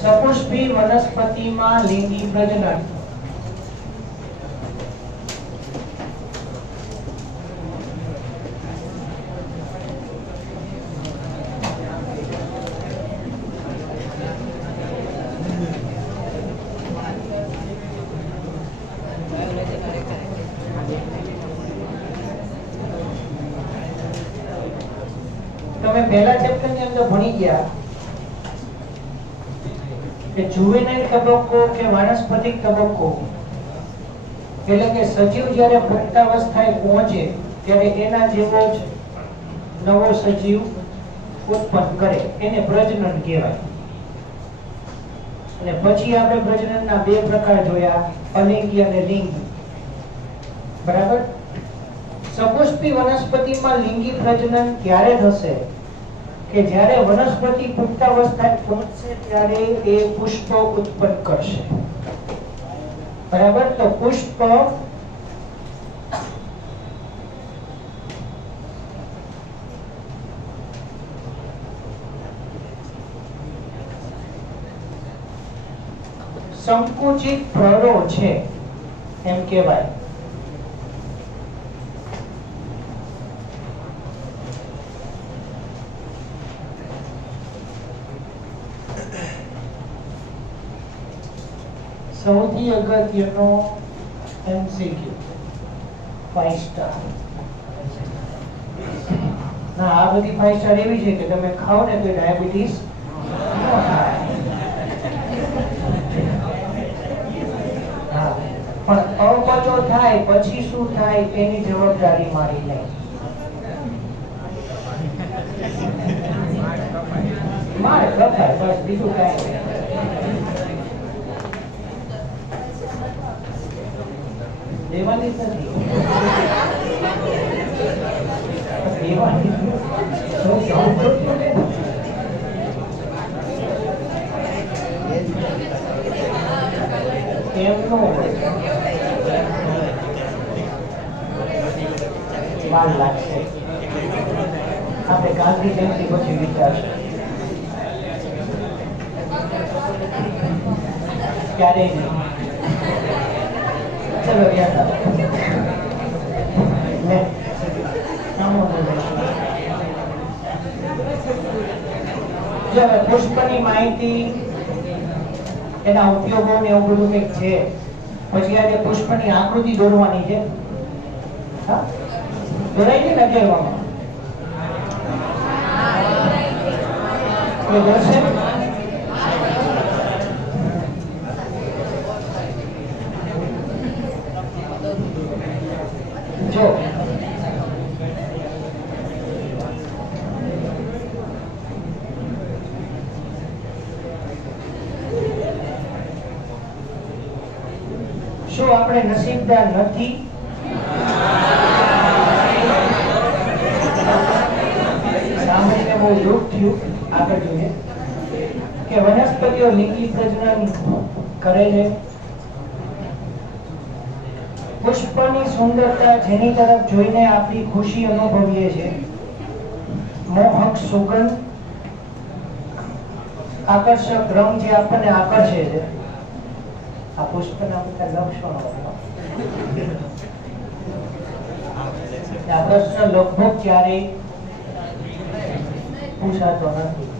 સપુષ્પી વનસ્પતિમાં લિંગી પ્રજનન. તમે પહેલા ચેપ્ટર ની અંદર ભણી ગયા કે જુવેનાઇલ તબક્કો કે વાનસ્પતિક તબક્કો એટલે કે સજીવ જ્યારે પુખ્તાવસ્થાએ પહોંચે ત્યારે એના જેવો જ નવો સજીવ ઉત્પન્ન કરે એને પ્રજનન કહેવાય. અને પછી આપણે પ્રજનનના બે પ્રકાર જોયા, અલિંગી અને લિંગી. બરાબર? સપુષ્પી વનસ્પતિમાં લિંગી પ્રજનન ક્યારે થશે કે જ્યારે વનસ્પતિ પુખ્તાવસ્થાએ પહોંચશે ત્યારે એ પુષ્પ ઉત્પન્ન કરશે. બરાબર? તો પુષ્પ સંકુચિત પ્રરો છે એમ કહેવાય. સૌથી અગત્યનો MCQ 5 સ્ટાર. ના, આ બધી 5 સ્ટાર એવી છે કે તમે ખાઓ ને તો ડાયાબિટીસ ન થાય. હા, પણ અપચો થાય પછી શું થાય એની જવાબદારી મારી લે. મારે કપાય બસ, બીજું કાંઈ નહીં. દેવાની નથી. દેવાની એમનો વાર લાગશે. આપણે ગાંધી જયંતિ પછી વિચારશે. ક્યારેય નહીં. ચલો યાદ આવે. પુષ્પની માહિતી, એના ઉપયોગો ને એવું બધું કંઈક છે. પછી આજે પુષ્પની આકૃતિ દોરવાની છે. હા, દોરાઈ છે ને અગિયારમાં? કોઈ દોરશે? જો શું આપણે નસીબદાર નથી? સાંભળીને બહુ દુઃખ થયું. આગળ જોઈએ કે વનસ્પતિઓ લિંગી પ્રજનન કરે છે. પુષ્પની સુંદરતા જેની તરફ જોઈને આપણી ખુશી અનુભવીએ છીએ, મોહક સુગંધ, આકર્ષક રંગ જે આપણને આકર્ષે છે, આ પુષ્પના બધા લક્ષણો. આ પ્રશ્ન લગભગ ક્યારેય પૂછાતો નથી.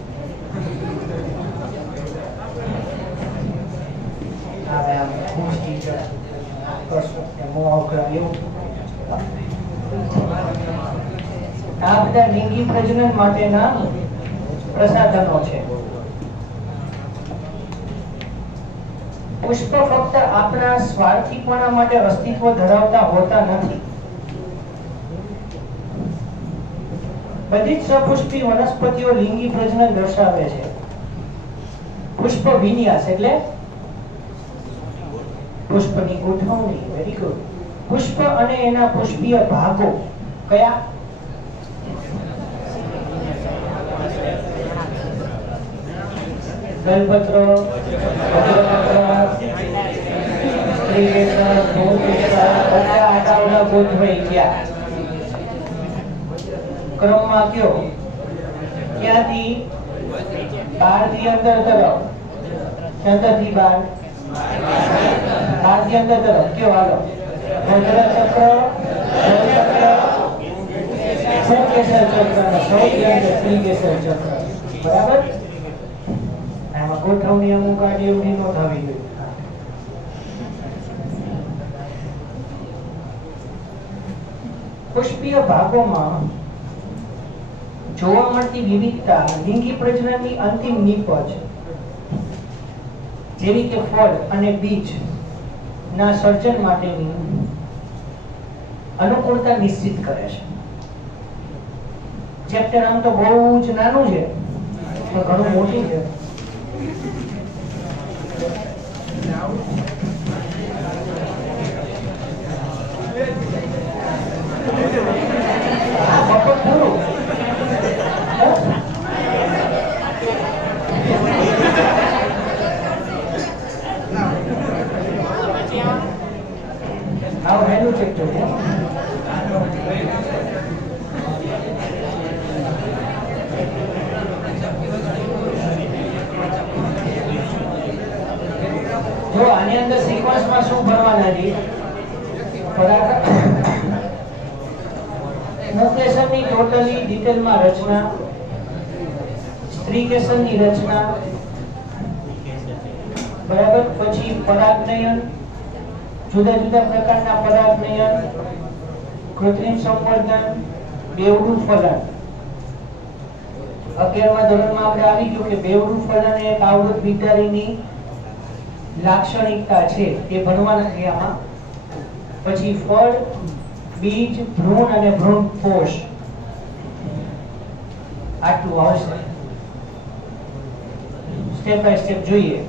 હવે આમ ખુશી છે, આ બધા લિંગી પ્રજનન માટેના પ્રસાધનો છે. પુષ્પ ફક્ત આપણા સ્વાર્થીપણા માટે અસ્તિત્વ ધરાવતા હોતા નથી. બધી જ સપુષ્પી વનસ્પતિઓ લિંગી પ્રજનન દર્શાવે છે. પુષ્પ વિન્યાસ એટલે પુષ્પની ગોઠવણી. Very good. પુષ્પ અને એના પુષ્પીય ભાગો કયા? ગલપત્ર, ગોઠવાઈ ગયા. ક્રમમાં કયો? ક્યાંથી બહારથી અંદર તરફ અંદરથી બહાર, બહારથી અંદર તરફ કેવો હાલો ચક્ર, પુંકેસર ચક્ર અને સૌથી અંદર શ્રીકેસર ચક્ર. બરાબર? આમાં ગોઠવણી અમુક આડી એવડી નો થવી જોઈએ. પુષ્પીય ભાગોમાં જોવા મળતી વિવિધતા લિંગી પ્રજનનની અંતિમ નીપજ જેવી કે ફળ અને બીજ ના સર્જન માટેની અનુકૂળતા નિશ્ચિત કરે છે. ચેપ્ટર આમ તો બહુ જ નાનું છે પણ ઘણું મોટું છે. How hello chapter? જો આની અંદર સિક્વન્સમાં શું ભરવાના છે? મુકેશનની ટોટલી ડિટેલમાં રચના, સ્ત્રીકેશનની રચના, બરાબર, પછી પરાગનયન, જુદા જુદા પ્રકારના પરાગનયન, કૃત્રિમ સંવર્ધન, બેવડું ફલન. 11મા ધોરણમાં આપણે આવી ગયું કે બેવડું ફલન એ એક આવૃત બીજારીની લાક્ષણિકતા છે, તે ભણવાના છે આમાં. પછી ફળ, બીજ, ભ્રૂણ અને ભ્રૂણ કોષ, આટલું આવશે. સ્ટેપ બાય સ્ટેપ જોઈએ.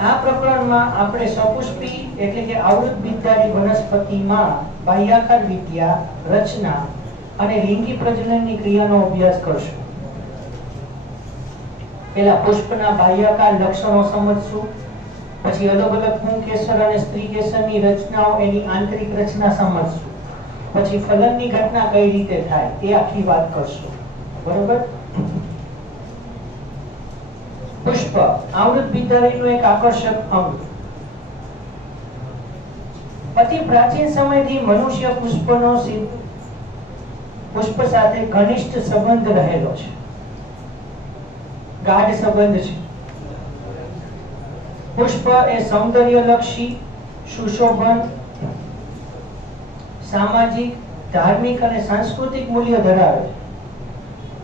આ પ્રકરણમાં આપણે સપુષ્પી એટલે કે આવૃત બીજધારી વનસ્પતિમાં બાહ્યાકાર વિદ્યા, રચના અને લિંગી પ્રજનનની ક્રિયાનો અભ્યાસ કરશું. પહેલા પુષ્પના બાહ્યાકાર લક્ષણો સમજશું, પછી અલગ અલગ પુંકેસર અને સ્ત્રીકેસરની રચનાઓ, એની આંતરિક રચના સમજશું, પછી ફલનની ઘટના કઈ રીતે થાય એ આખી વાત કરશું. બરોબર? પુષ્પ આવૃત બીજધારીનું એક આકર્ષક અંગ. અતિ પ્રાચીન સમયથી મનુષ્ય પુષ્પ સાથે ઘનિષ્ઠ સંબંધ રહેલો છે, ગાઢ સંબંધ છે. પુષ્પ એ સૌંદર્યલક્ષી, સુશોભન, સામાજિક, ધાર્મિક અને સાંસ્કૃતિક મૂલ્ય ધરાવે છે.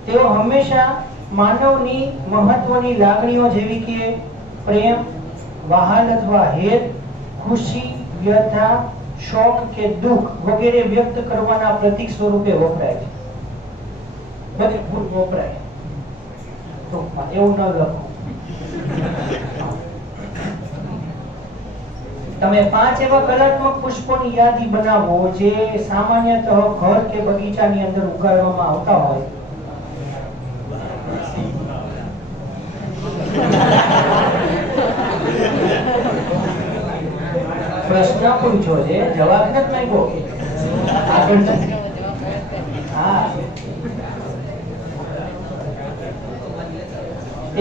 તેઓ હંમેશા માનવની મહત્વની લાગણીઓ જેવી કે પ્રેમ, વહાલ અથવા હેત, ખુશી, વ્યથા, શોક કે દુઃખ વગેરે વ્યક્ત કરવાના પ્રતીક સ્વરૂપે વપરાય છે. બધું વપરાય. ટૂંકમાં એવું ન લખો. તમે 5 એવા કલાત્મક પુષ્પોની યાદી બનાવો જે સામાન્યતઃ ઘર કે બગીચાની અંદર ઉગાડવામાં આવતા હોય. પ્રશ્ન પૂછો છે, જવાબ નથી માંગ્યો. આગળ હા,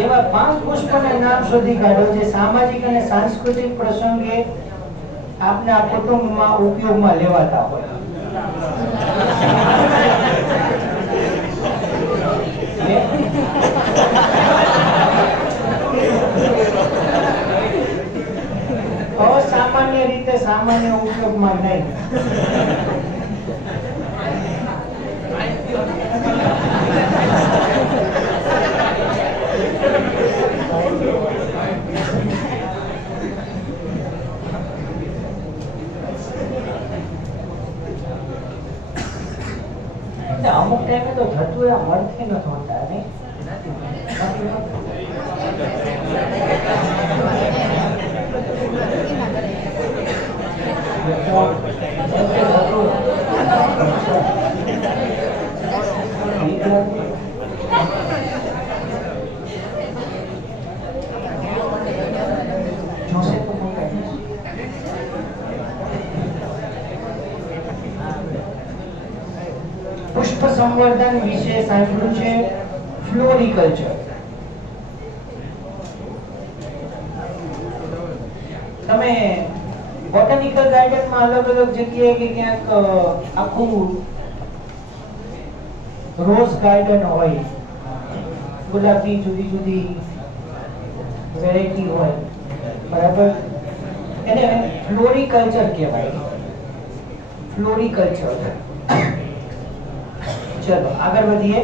એવા 5 પુષ્પના નામ શોધી કાઢો જે સામાજિક અને સાંસ્કૃતિક પ્રસંગે આપના કુટુંબમાં ઉપયોગમાં લેવાતા હોય. અસામાન્ય રીતે સામાન્ય ઉપયોગમાં નહીં. અમુક ટાઈમે તો થતું એ મળથી ન હોતા નહીં. પુષ્પ સંવર્ધન વિશે સાંભળ્યું છે, ફ્લોરિકલ્ચર. તમે બોટાનિકલ ગાર્ડનમાં અલગ અલગ જગ્યાએ કે ક્યાંક આખું રોઝ ગાર્ડન હોય, ગુલાબની જુદી જુદી વેરાયટી હોય, બરાબર, એને ફ્લોરિકલ્ચર કહેવાય. ફ્લોરિકલ્ચર. ચલો આગળ વધીએ.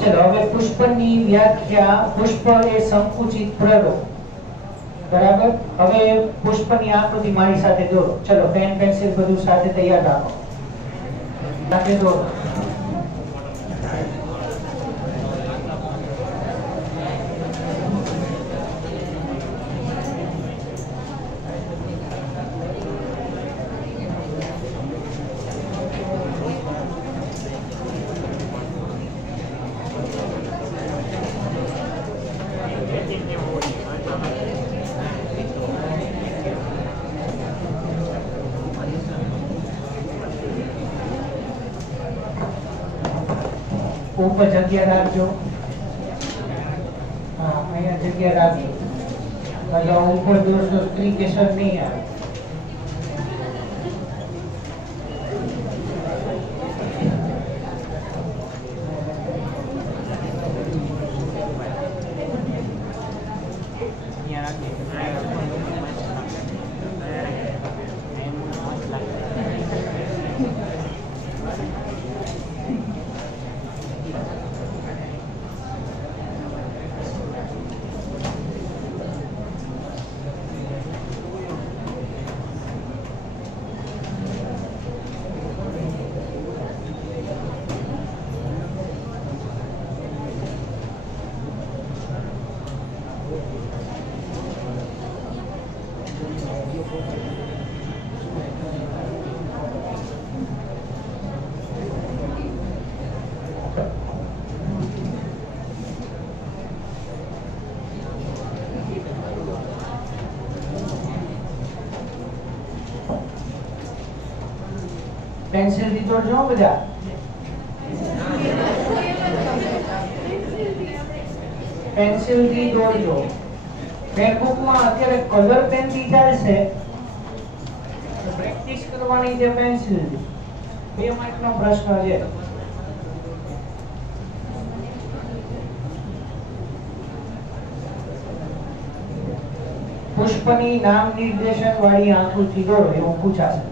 ચલો હવે પુષ્પની વ્યાખ્યા. પુષ્પ એ સંકુચિત પ્રરોગ, બરાબર. હવે પુષ્પની આકૃતિ મારી સાથે દોરો. ચલો પેન પેન્સિલ બધું સાથે તૈયાર રાખો. સાથે દોરો. ઉપર જગ્યા રાખજો. હા, અહીંયા જગ્યા રાખજો. એટલે ઉપર દોસ્તો સ્ત્રી કેસર નહીં આવે. પેન્સિલ થી દોરજો બધા. પેન્સિલ થી દોરજો. પેનબુક માં અત્યારે કલર પેન થી ચાલશે, પ્રેક્ટિસ કરવાની છે પેન્સિલ થી. 2 માર્ક નો પ્રશ્ન છે. પુષ્પની નામ નિર્દેશન વાળી આકૃતિ દોરો એવું પૂછાશે.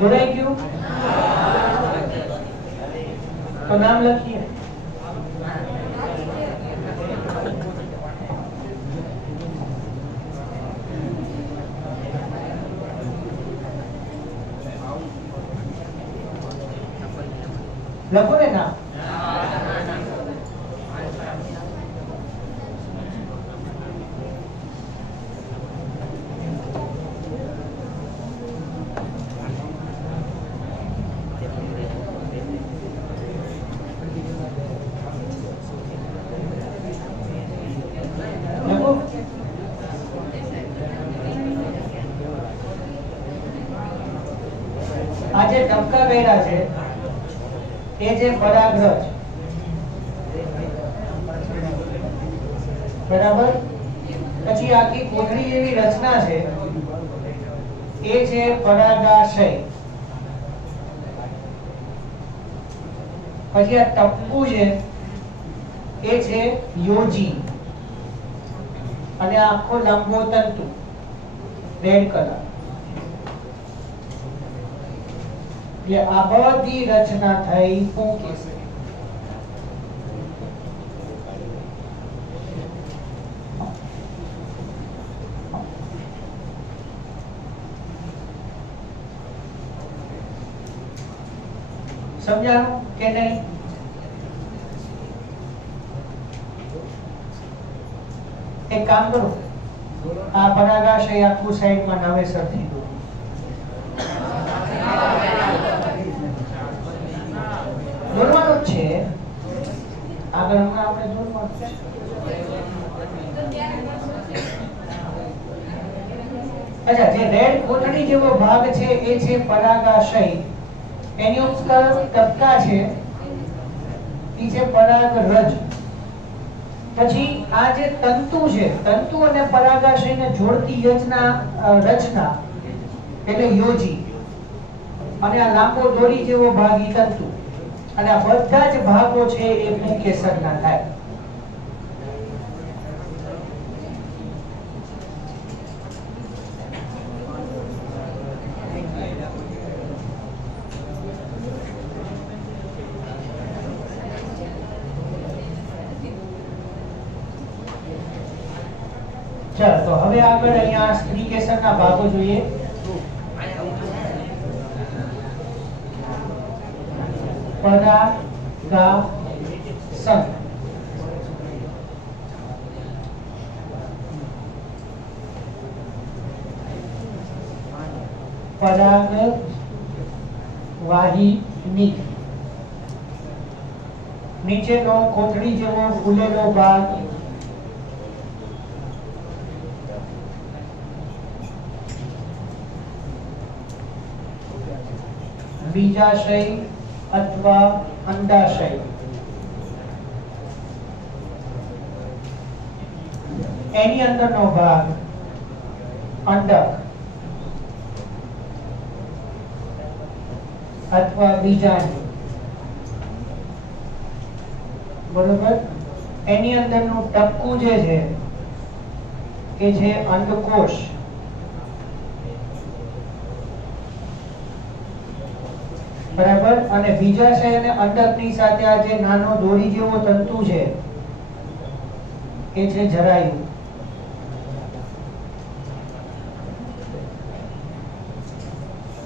જોડાઈ ગયું? તો નામ લખીએ. લખો ને નામ. આજે ટપકા કર્યા છે એ જે પરાગરજ, બરાબર, પછી આખી કોથળી જેવી રચના છે એ છે પરાગાશય. પછી આ ટપકું છે એ છે યોજી, અને આખો લાંબો તંતુ રેડ કલર. આ બધી રચના થઈ પુંકેસર. સમજાણું કે નહીં? એક કામ કરો, આ પરાગાશય આખું સાઈડમાં નવેસર થી દોરવાનું છે. આગળ હમણાં આપણે દોરવાનું છે. અચ્છા, જે રેડ કોથળી જેવો ભાગ છે એ છે પરાગાશય. એની ઉપર ટપકા છે એ છે પરાગરજ. પછી આ જે તંતુ છે, તંતુ અને પરાગાશયને જોડતી રચના એટલે યોજી, અને આ લાંબો દોરી જેવો ભાગ ઈ તંતુ, અને આ બધા જ ભાગો છે એ પુંકેસરના થાય. ચાલો, તો હવે આગળ અહીંયા સ્ત્રીકેસરના ભાગો જોઈએ. પરાગાસન, પરાગવાહિની, નીચેનો કોથળી જેવો ફૂલેલો ભાગ બીજાશય અથવા અંડાશય. એની અંદરનો ભાગ અંડક. અથવા બીજાની, બરોબર, એની અંદરનું ટપકું જે છે એ છે અંડકોષ. બરાબર, અને બીજા છે એને અંડકની સાથે આ જે નાનો દોરી જેવો તંતુ છે એ છે જરાયુ.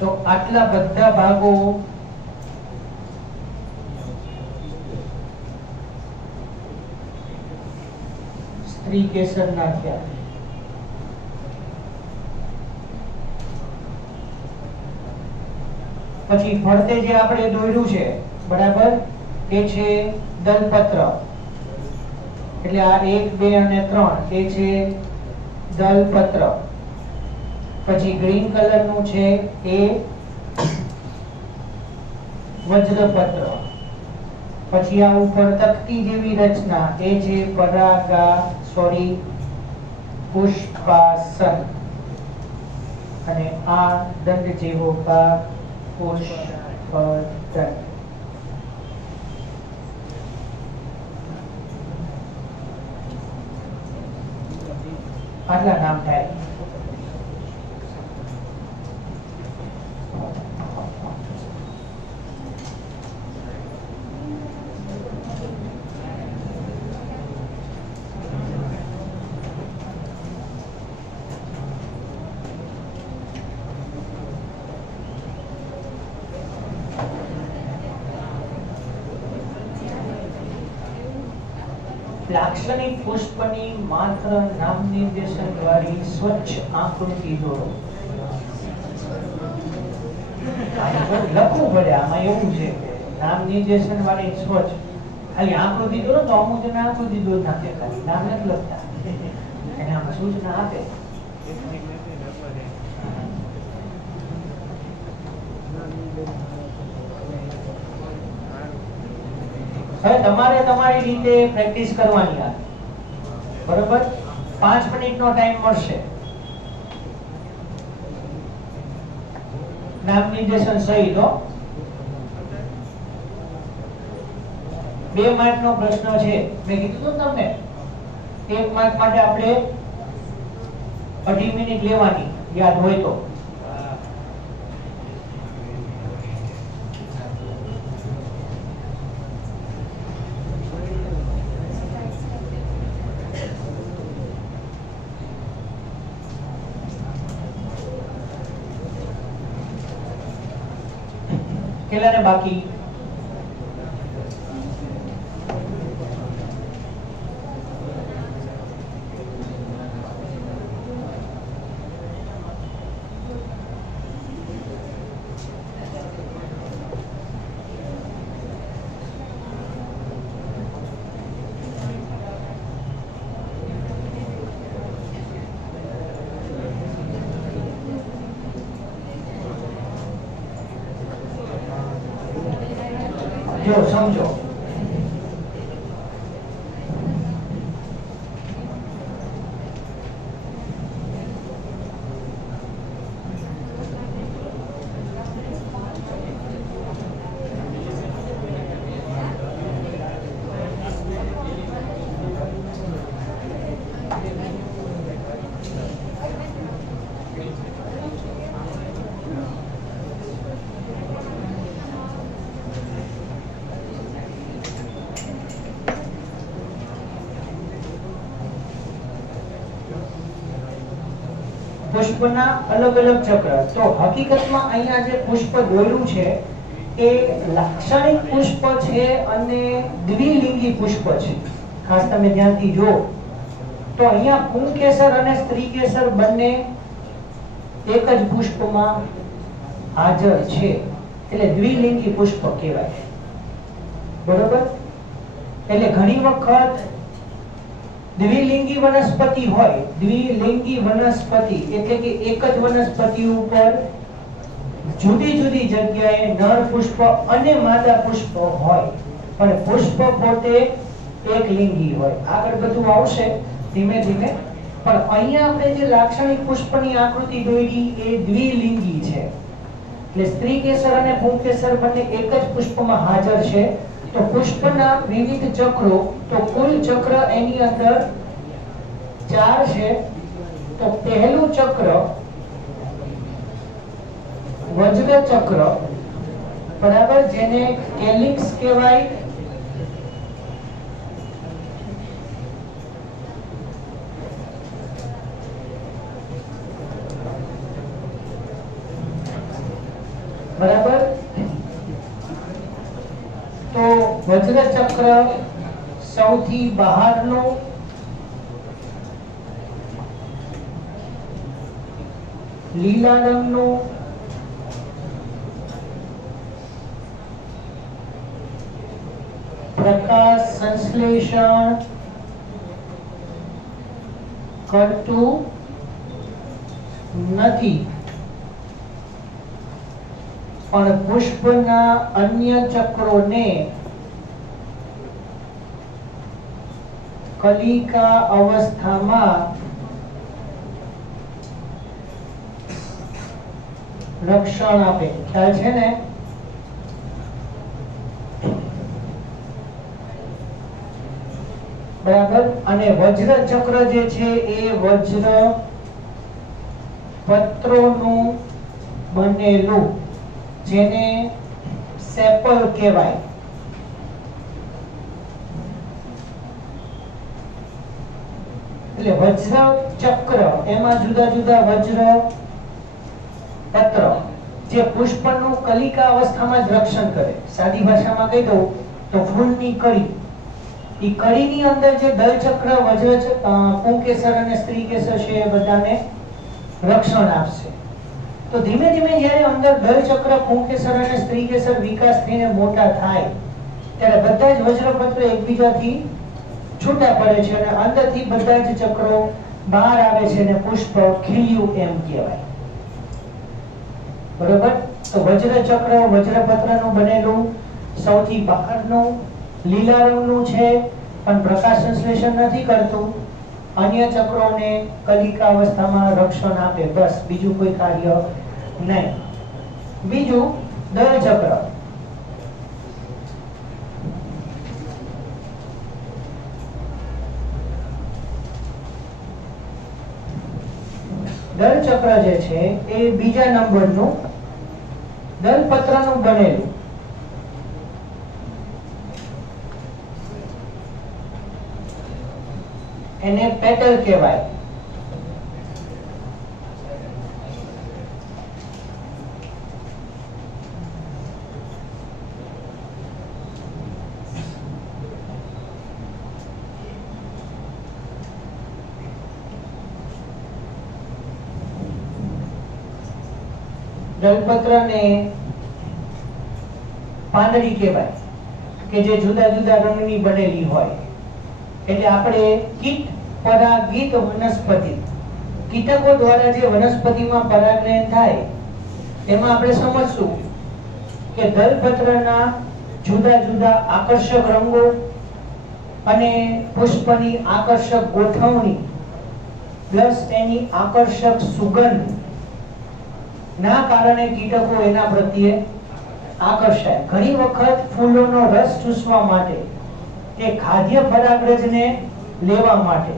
તો આટલા બધા ભાગો સ્ત્રી કેસર નાખ્યા. પછી ફરતે જે આપણે દોર્યું છે, બરાબર, એ છે દલપત્ર. એટલે આ 1 2 અને 3 એ છે દલપત્ર. પછી ગ્રીન કલર નું છે એ વજ્રપત્ર. પછી આ ઉપર તકતી જેવી રચના એ છે પુષ્પાસન. અને આ દંડ જેવો ભાગ પુષ્પદંડ. આટલા નામ થાય. લાક્ષણિક પુષ્પની માત્ર નામ નિર્દેશન વાળી સ્વચ્છ આકૃતિ દોરો. લખવું પડે આમાં, એવું છે કે નામ નિર્દેશન વાળી સ્વચ્છ ખાલી આકૃતિ દોરો તો અમુક જણા આકૃતિ દોર નાખે, ખાલી નામ નથી લખતા, એને આમાં સૂચના આપે. હવે તમારે તમારી રીતે પ્રેક્ટિસ કરવાની આ, બરોબર. 5 મિનિટનો ટાઈમ મળશે. નામ નિર્દેશન સહિત 2 માર્કનો પ્રશ્ન છે. મેં કીધું તમને 1 માર્ક માટે આપણે 2.5 મિનિટ લેવાની, યાદ હોય તો. કેટલાને બાકી? જો સમજો. પુષ્પના અલગ અલગ ચક્ર. તો હકીકતમાં અહીંયા જે પુષ્પ દોર્યું છે એ લાક્ષણિક પુષ્પ છે અને દ્વિલિંગી પુષ્પ છે. ખાસ તમે ધ્યાનથી જો તો અહીંયા પુંકેસર અને સ્ત્રીકેસર બંને એક જ પુષ્પમાં હાજર છે, એટલે દ્વિલિંગી પુષ્પ કહેવાય. બરોબર. એટલે ઘણી વખત દ્વિલિંગી વનસ્પતિ હોય, દ્વિલિંગી વનસ્પતિ એટલે કે એક જ વનસ્પતિ ઉપર જુદી જુદી જગ્યાએ નર પુષ્પ અને માદા પુષ્પ હોય, પણ પુષ્પ પોતે એક લિંગી હોય. આગળ બધું આવશે ધીમે ધીમે, પણ અહીંયા આપણે જે લાક્ષણિક પુષ્પની આકૃતિ દોરી એ દ્વિલિંગી છે. એટલે સ્ત્રી કેસર અને પુંકેસર બંને એક જ પુષ્પમાં હાજર છે. તો પુષ્પના વિવિધ ચક્રો, તો કુલ ચક્ર એની અંદર 4 છે. તો પહેલું ચક્ર વજ્ર ચક્ર, બરાબર, જેને કેલિક્સ કહેવાય. બરાબર. તો વજ્ર ચક્ર સૌથી બહારનું, લીલા રંગનું, પ્રકાશ સંશ્લેષણ કરતું નથી, પણ પુષ્પના અન્ય ચક્રોને કલિકા અવસ્થામાં રક્ષણ આપે. ખ્યાલ છે ને? બરાબર. અને વજ્ર ચક્ર જે છે એ વજ્ર પત્રોનું બનેલું, જેને સેપલ કહેવાય. એટલે વજ્ર ચક્ર એમાં જુદા જુદા વજ્ર પત્ર જે પુષ્પનું કલિકા અવસ્થામાં જ રક્ષણ કરે. સાદી ભાષામાં કહી દઉં તો ફૂલની કળી, એ કળીની અંદર જે દલચક્ર, વજ્ર, પુંકેસર અને સ્ત્રીકેસર છે એ બધાને રક્ષણ આપશે. તો ધીમે ધીમે જ્યારે અંદર દલચક્ર, પુંકેસર અને સ્ત્રીકેસર વિકાસ થઈને મોટા થાય ત્યારે બધા જ વજ્રપત્ર એકબીજાથી છૂટા પડે છે અને અંદરથી બધા જ ચક્રો બહાર આવે છે અને પુષ્પ ખીલ્યું એમ કહેવાય. બરોબર. તો વજ્ર ચક્ર વજ્રપત્રનું બનેલું, સૌથી બહારનું, લીલા રંગનું છે, પણ પ્રકાશ સંશ્લેષણ નથી કરતું, અન્ય ચક્રોને કલિકા અવસ્થામાં રક્ષણ આપે. બસ, બીજું કોઈ કાર્ય નહીં. બીજું દલચક્ર. દલચક્ર જે છે એ બીજા નંબરનું દલપત્રનું બનેલું, એને પેટલ કહેવાય. દલપત્રને પાંદડી કહેવાય કે જે જુદા જુદા રંગની બનેલી હોય. એટલે આપણે કીટ પરાગિત વનસ્પતિ, કીટકો દ્વારા જે વનસ્પતિમાં પરાગનયન થાય એમાં આપણે સમજશું કે દલપત્રના જુદા જુદા આકર્ષક રંગો અને પુષ્પની આકર્ષક ગોઠવણી પ્લસ એની આકર્ષક સુગંધ ના કારણે કીટકો એના પ્રત્યે આકર્ષાય. ઘણી વખત ફૂલોનો રસ ચૂસવા માટે કે ખાદ્ય પરાગરજને લેવા માટે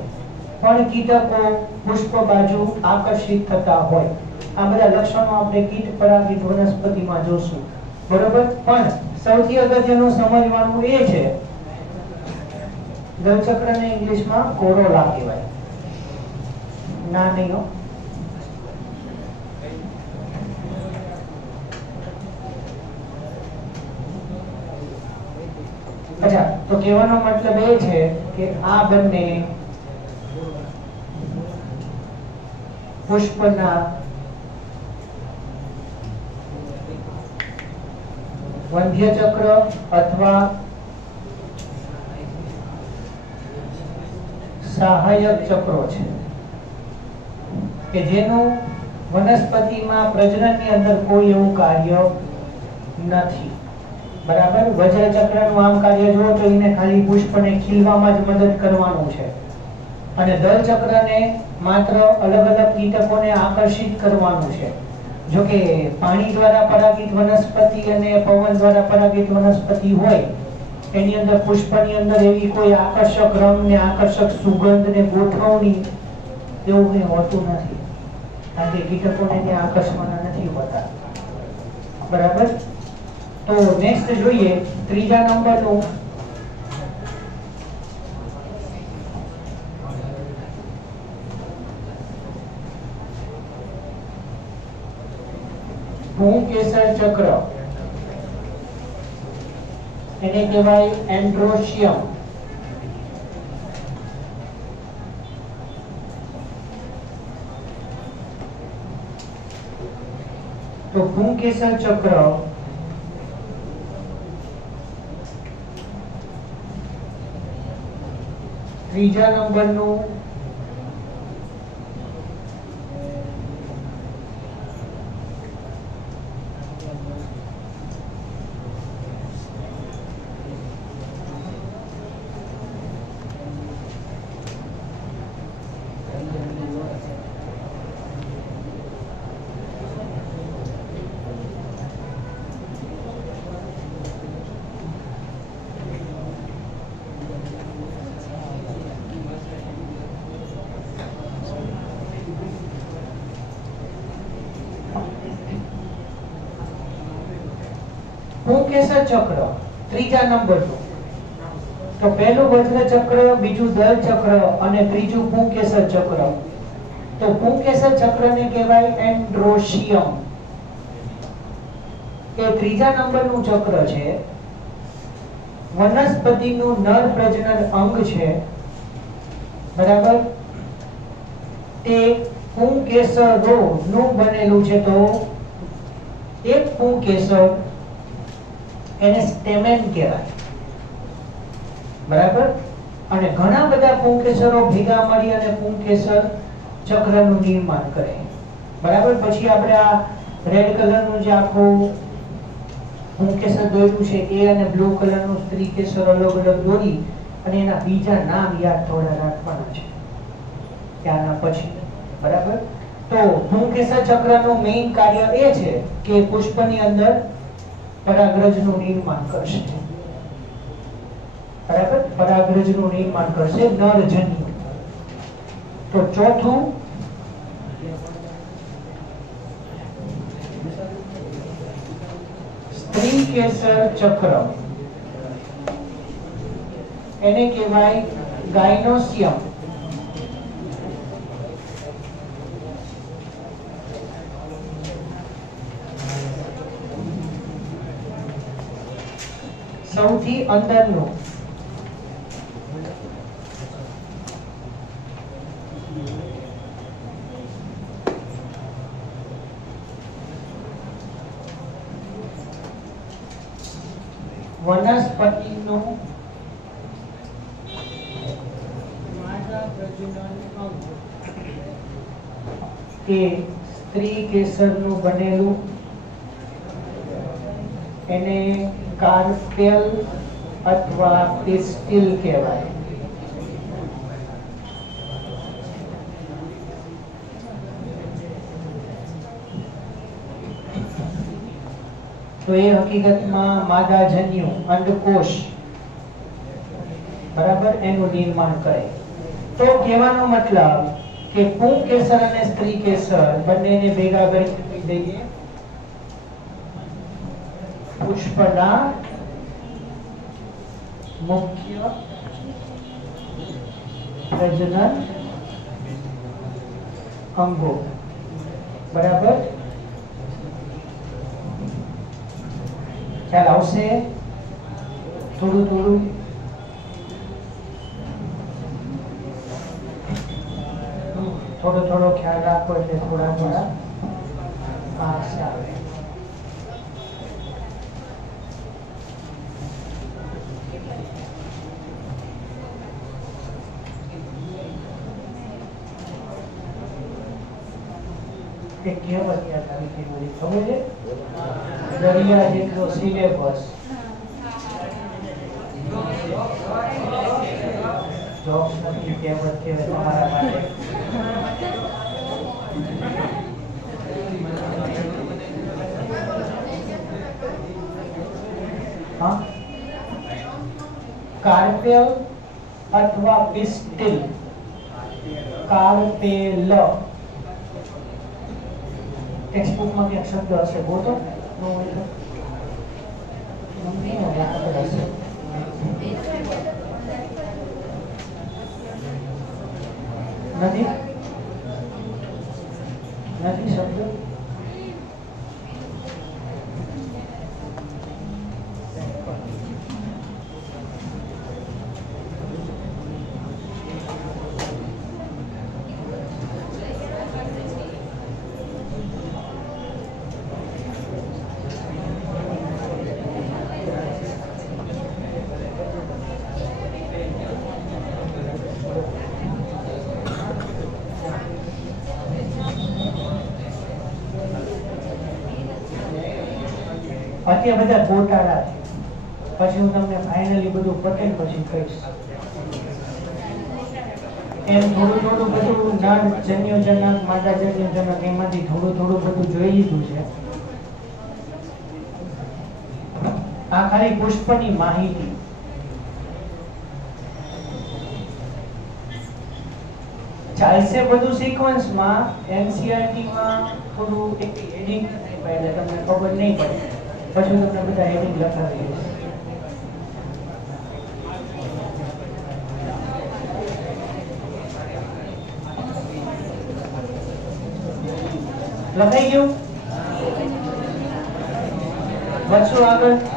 પણ કીટકો પુષ્પ બાજુ આકર્ષિત થતા હોય. આ બધા લક્ષણો આપણે કીટ પરાગિત વનસ્પતિમાં જોશું. બરોબર. પણ સૌથી અગત્યનું સમજવાનું એ છે, દલચક્રને ઇંગ્લિશમાં કોરોલા કહેવાય. ના નહીં હો. અચ્છા, તો કહેવાનો મતલબ એ છે કે આ બંને પુષ્પના વંધ્ય ચક્ર અથવા સહાયક ચક્રો છે કે જેનું વનસ્પતિમાં પ્રજનનની અંદર કોઈ એવું કાર્ય નથી. બરાબર. વજ્ર ચક્રનું આમ કાર્ય જુઓ તો એને ખાલી પુષ્પને ખીલવામાં જ મદદ કરવાનું છે અને દલ ચક્રને માત્ર અલગ અલગ કીટકોને આકર્ષિત કરવાનું છે. જો કે પાણી દ્વારા પરાગિત વનસ્પતિ અને પવન દ્વારા પરાગિત વનસ્પતિ હોય એની અંદર પુષ્પની અંદર એવી કોઈ આકર્ષક રંગ ને આકર્ષક સુગંધ ને ગોઠવણી એવું કંઈ હોતું નથી, કારણ કે કીટકોને ત્યાં આકર્ષવાના નથી હોતા. બરાબર. તો નેક્સ્ટ જોઈએ ત્રીજા નંબરનું પુંકેસર ચક્ર, એને કહેવાય એન્ડ્રોશિયમ. તો પુંકેસર ચક્ર ત્રીજા નંબરનું પુંકેસર ચક્ર ત્રીજા નંબરનું. તો પહેલું વજ્ર ચક્ર, બીજું દલ ચક્ર અને ત્રીજું પુંકેસર ચક્ર. તો પુંકેસર ચક્રને કહેવાય એન્ડ્રોશિયમ. એ ત્રીજા નંબરનું ચક્ર છે. વનસ્પતિનું નર પ્રજનન અંગ છે. બરાબર. તે પુંકેસરોનું બનેલું છે. તો એક પુંકેસર એને સ્ટેમેન કહેવાય. બરાબર. અને ઘણા બધા પુંકેસરો ભેગા મળી અને પુંકેસર ચક્રનું નિર્માણ કરે. બરાબર. પછી આપણે આ રેડ કલરનું જે આખું પુંકેસર દોર્યું છે એ અને બ્લુ કલરનું સ્ત્રીકેસર અલગ અલગ દોરી અને એના બીજા નામ યાદ થોડા રાખવાના છે ત્યારના પછી. બરાબર. તો પુંકેસર ચક્રનું મેઇન કાર્ય એ છે કે પુષ્પની અંદર પરાગરજનું નિર્માણ કરશે. બરાબર. પરાગરજનું નિર્માણ કરશે નરજન્યુ. તો ચોથું સ્ત્રીકેસર ચક્ર, એને કહેવાય ગાયનોસિયમ. સૌથી અંદરનું વનસ્પતિનું માદા પ્રજનન અંગ એ સ્ત્રીકેસરનું બનેલું, એને કાર્પેલ અથવા પિસ્ટિલ કહેવાય. તો એ હકીકતમાં માદાજન્યુ અંડકોષ, બરાબર, એનું નિર્માણ કરે. તો કહેવાનો મતલબ કે પુંકેસર અને સ્ત્રીકેસર બંનેને ભેગા કરી દઈએ પુષ્પના મુખ્ય પ્રજનન અંગો. બરાબર. ખ્યાલ આવશે થોડું થોડું. થોડો થોડો ખ્યાલ રાખો એટલે થોડા થોડા માર્ક્સ આવે. એક કહેવત યાદ આવી ગઈ મને, ખબર છે? દરિયા જેટલો સિલેબસ જોક્સ નથી, કહેવત કહેવાય તમારા માટે. કાર્પેલ અથવા પિસ્ટિલ? કાર્પેલ ટેક્સ્ટબુકમાં ક્યાંક શબ્દ હશે, ગોતો. નો હોય તો નથી નથી શબ્દ. અત્યારે બધા ગોટાળા છે, પછી હું તમને ફાઇનલી બધું પતે પછી કહીશ. એમ થોડું થોડું બધું નર જન્યોજનક, માદા જન્યોજનક એમાંથી થોડું થોડું બધું જોઈ લીધું છે. આ ખાલી પુષ્પની માહિતી. ચાલશે બધું સિક્વન્સમાં. એનસીઆરટી માં થોડું એડિટ થાય એટલે તમને ખબર નહીં પડે, પછી તમને બધા હેડિંગ લખાવી દઈશ. લખાઈ ગયું? વધશું આગળ.